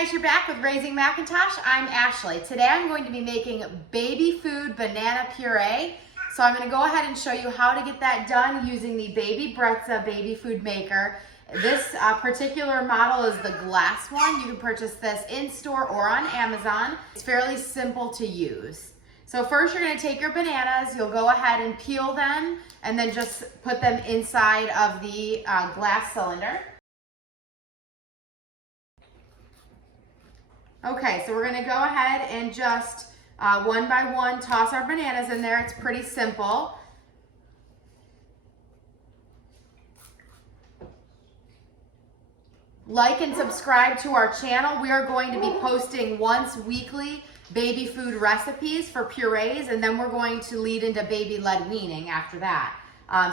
guys, you're back with Raising Macintosh. I'm Ashley. Today I'm going to be making baby food banana puree. So I'm going to go ahead and show you how to get that done using the Baby Brezza baby food maker. This particular model is the glass one. You can purchase this in store or on Amazon. It's fairly simple to use. So first you're going to take your bananas, you'll go ahead and peel them and then just put them inside of the glass cylinder. Okay, so we're gonna go ahead and just one by one toss our bananas in there. It's pretty simple. Like and subscribe to our channel. We are going to be posting once weekly baby food recipes for purees, and then we're going to lead into baby-led weaning after that.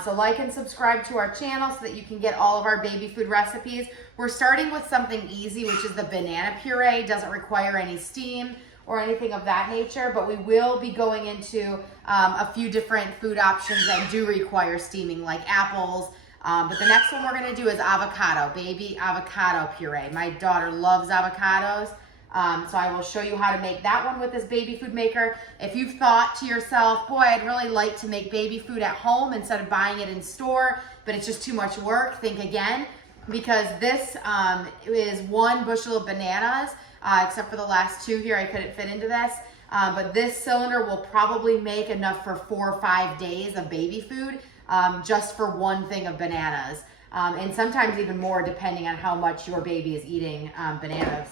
So like and subscribe to our channel so that you can get all of our baby food recipes. We're starting with something easy, which is the banana puree. It doesn't require any steam or anything of that nature, but we will be going into a few different food options that do require steaming, like apples. But the next one we're gonna do is avocado, baby avocado puree. My daughter loves avocados. So I will show you how to make that one with this baby food maker. If you've thought to yourself, boy, I'd really like to make baby food at home instead of buying it in store, but it's just too much work, think again, because this is 1 bushel of bananas, except for the last 2 here, I couldn't fit into this. But this cylinder will probably make enough for 4 or 5 days of baby food, just for 1 thing of bananas. And sometimes even more depending on how much your baby is eating bananas.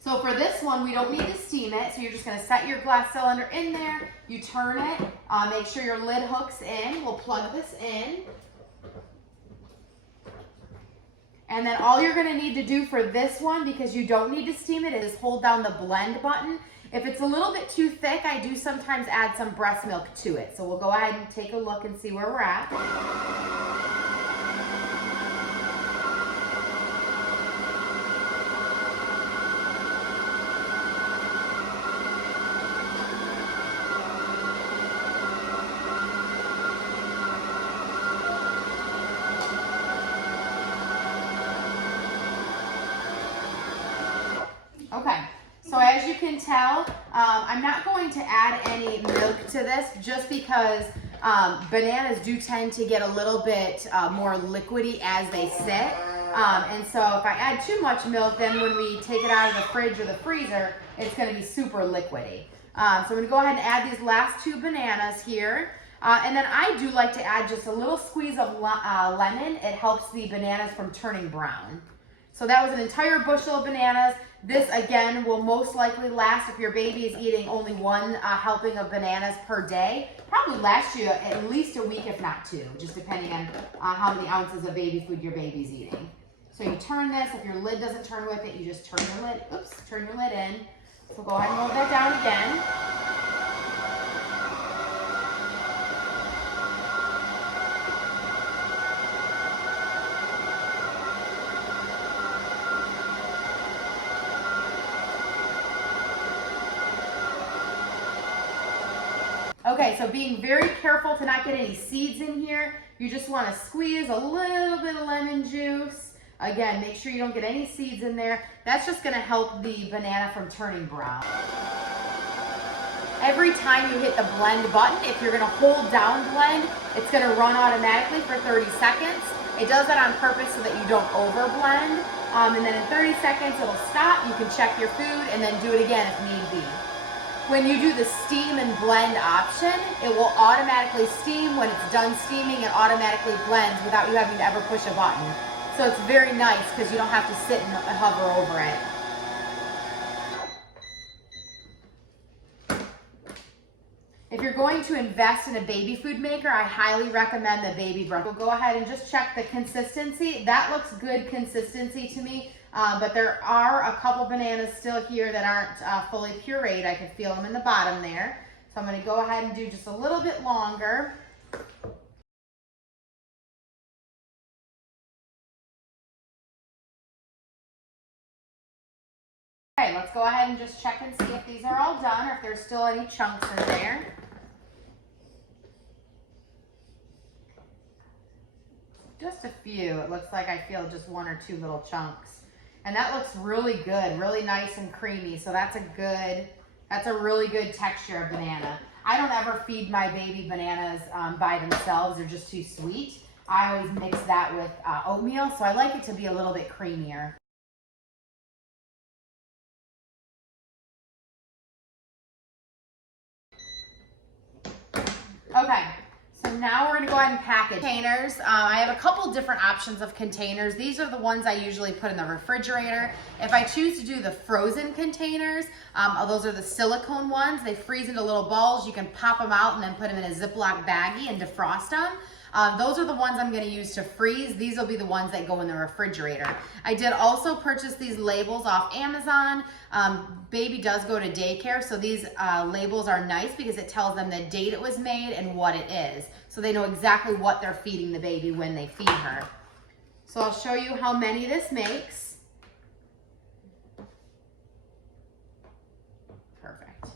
So for this one, we don't need to steam it. So you're just gonna set your glass cylinder in there, you turn it, make sure your lid hooks in. We'll plug this in. And then all you're gonna need to do for this one, because you don't need to steam it, is hold down the blend button. If it's a little bit too thick, I do sometimes add some breast milk to it. So we'll go ahead and take a look and see where we're at. Okay, so as you can tell, I'm not going to add any milk to this just because bananas do tend to get a little bit more liquidy as they sit. And so if I add too much milk, then when we take it out of the fridge or the freezer, it's gonna be super liquidy. So I'm gonna go ahead and add these last 2 bananas here. And then I do like to add just a little squeeze of lemon. It helps the bananas from turning brown. So that was an entire bushel of bananas. This, again, will most likely last if your baby is eating only 1 helping of bananas per day. Probably last you at least a week, if not 2, just depending on how many ounces of baby food your baby's eating. So you turn this. If your lid doesn't turn with it, you just turn your lid. Oops, turn your lid in. So go ahead and hold that down again. Okay, so being very careful to not get any seeds in here. You just want to squeeze a little bit of lemon juice. Again, make sure you don't get any seeds in there. That's just going to help the banana from turning brown. Every time you hit the blend button, if you're going to hold down blend, it's going to run automatically for 30 seconds. It does that on purpose so that you don't over blend. And then in 30 seconds, it'll stop. You can check your food and then do it again if need be. When you do the steam and blend option, it will automatically steam. When it's done steaming, it automatically blends without you having to ever push a button. So it's very nice because you don't have to sit and hover over it. If you're going to invest in a baby food maker, I highly recommend the Baby Brezza. We'll go ahead and just check the consistency. That looks good consistency to me. But there are a couple bananas still here that aren't fully pureed. I can feel them in the bottom there. So I'm going to go ahead and do just a little bit longer. Okay, let's go ahead and just check and see if these are all done or if there's still any chunks in there. Just a few. It looks like I feel just 1 or 2 little chunks. And that looks really good, really nice and creamy. So that's a really good texture of banana. I don't ever feed my baby bananas by themselves. They're just too sweet. I always mix that with oatmeal, so I like it to be a little bit creamier. Okay, so now we're gonna go ahead and package containers. I have a couple different options of containers. These are the ones I usually put in the refrigerator. If I choose to do the frozen containers, those are the silicone ones. They freeze into little balls. You can pop them out and then put them in a Ziploc baggie and defrost them. Those are the ones I'm gonna use to freeze. These will be the ones that go in the refrigerator. I did also purchase these labels off Amazon. Baby does go to daycare, so these labels are nice because it tells them the date it was made and what it is. So they know exactly what they're feeding the baby when they feed her. So I'll show you how many this makes. Perfect.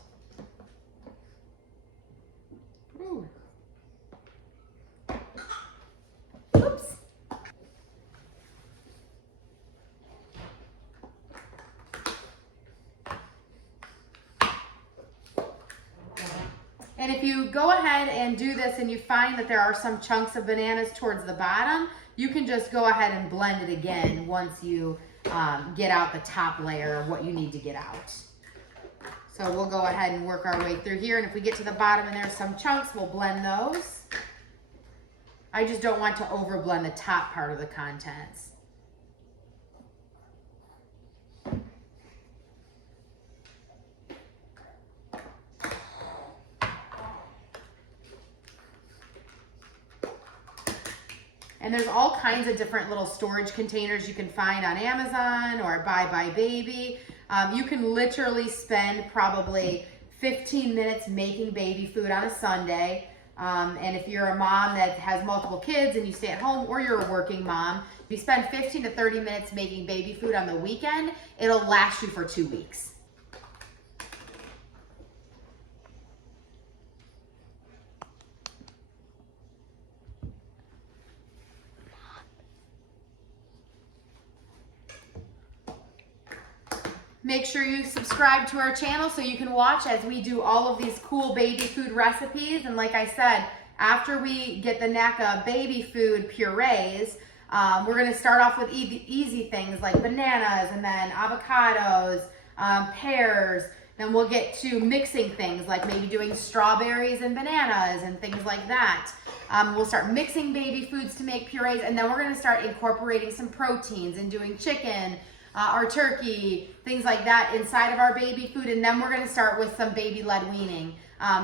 Ooh. Oops. And if you go ahead and do this and you find that there are some chunks of bananas towards the bottom, you can just go ahead and blend it again once you get out the top layer of what you need to get out. So we'll go ahead and work our way through here, and if we get to the bottom and there's some chunks, we'll blend those. I just don't want to overblend the top part of the contents. And there's all kinds of different little storage containers you can find on Amazon or Buy Baby. You can literally spend probably 15 minutes making baby food on a Sunday. And if you're a mom that has multiple kids and you stay at home, or you're a working mom, if you spend 15 to 30 minutes making baby food on the weekend, it'll last you for 2 weeks. Make sure you subscribe to our channel so you can watch as we do all of these cool baby food recipes. And like I said, after we get the knack of baby food purees, we're gonna start off with easy things like bananas, and then avocados, pears. Then we'll get to mixing things like maybe doing strawberries and bananas and things like that. We'll start mixing baby foods to make purees, and then we're gonna start incorporating some proteins and doing chicken, or turkey, things like that inside of our baby food. And then we're gonna start with some baby-led weaning.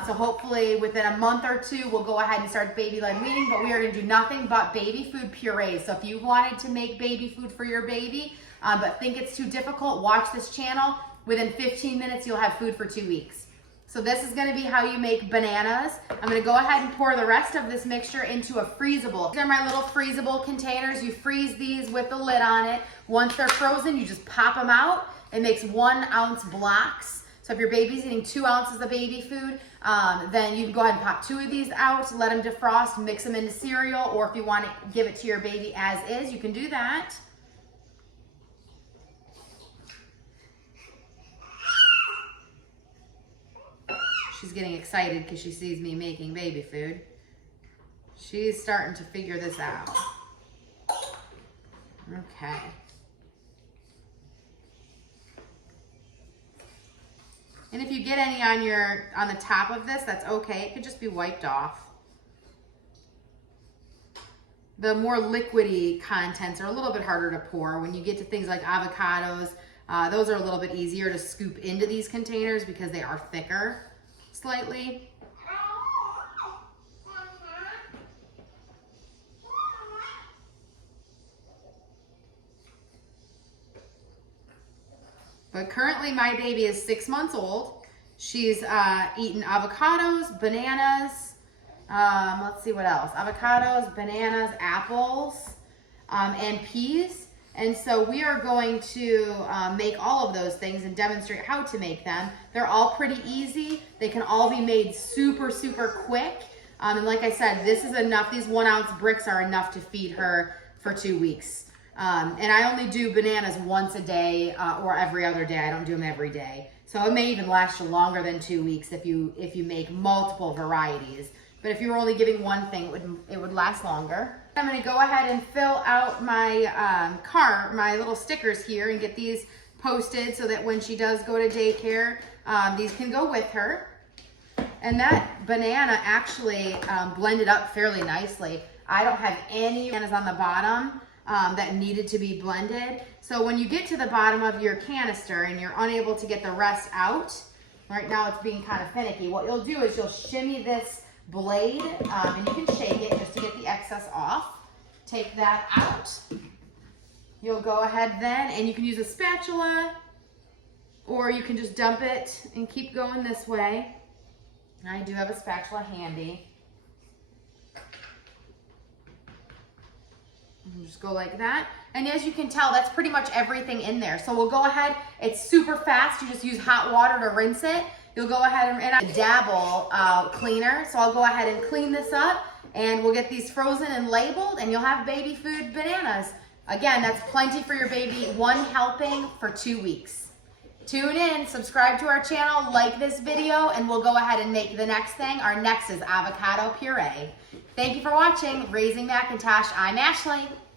So hopefully within a month or two, we'll go ahead and start baby-led weaning, but we are gonna do nothing but baby food purees. So if you wanted to make baby food for your baby, but think it's too difficult, watch this channel. Within 15 minutes, you'll have food for 2 weeks. So this is gonna be how you make bananas. I'm gonna go ahead and pour the rest of this mixture into a freezable. These are my little freezable containers. You freeze these with the lid on it. Once they're frozen, you just pop them out. It makes 1 ounce blocks. So if your baby's eating 2 ounces of baby food, then you can go ahead and pop 2 of these out, let them defrost, mix them into cereal, or if you want to give it to your baby as is, you can do that. She's getting excited because she sees me making baby food. She's starting to figure this out. Okay. And if you get any on the top of this, that's okay. It could just be wiped off. The more liquidy contents are a little bit harder to pour. When you get to things like avocados, those are a little bit easier to scoop into these containers because they are thicker slightly. But currently my baby is 6 months old. She's eaten avocados, bananas, let's see what else. Avocados, bananas, apples, and peas. And so we are going to make all of those things and demonstrate how to make them. They're all pretty easy. They can all be made super, super quick. And like I said, this is enough. These 1 ounce bricks are enough to feed her for 2 weeks. And I only do bananas once a day or every other day. I don't do them every day. So it may even last you longer than 2 weeks if you make multiple varieties. But if you were only giving one thing, it would last longer. I'm gonna go ahead and fill out my my little stickers here and get these posted so that when she does go to daycare, these can go with her. And that banana actually blended up fairly nicely. I don't have any bananas on the bottom that needed to be blended. So when you get to the bottom of your canister and you're unable to get the rest out, right now it's being kind of finicky, what you'll do is you'll shimmy this blade and you can shake it just to get the excess off. Take that out. You'll go ahead then and you can use a spatula or you can just dump it and keep going this way. I do have a spatula handy. Just go like that. And as you can tell, that's pretty much everything in there. So we'll go ahead, it's super fast. You just use hot water to rinse it. You'll go ahead and dabble cleaner. So I'll go ahead and clean this up and we'll get these frozen and labeled and you'll have baby food bananas. Again, that's plenty for your baby, 1 helping for 2 weeks. Tune in, subscribe to our channel, like this video, and we'll go ahead and make the next thing. Our next is avocado puree. Thank you for watching Raising Macintosh. I'm Ashley.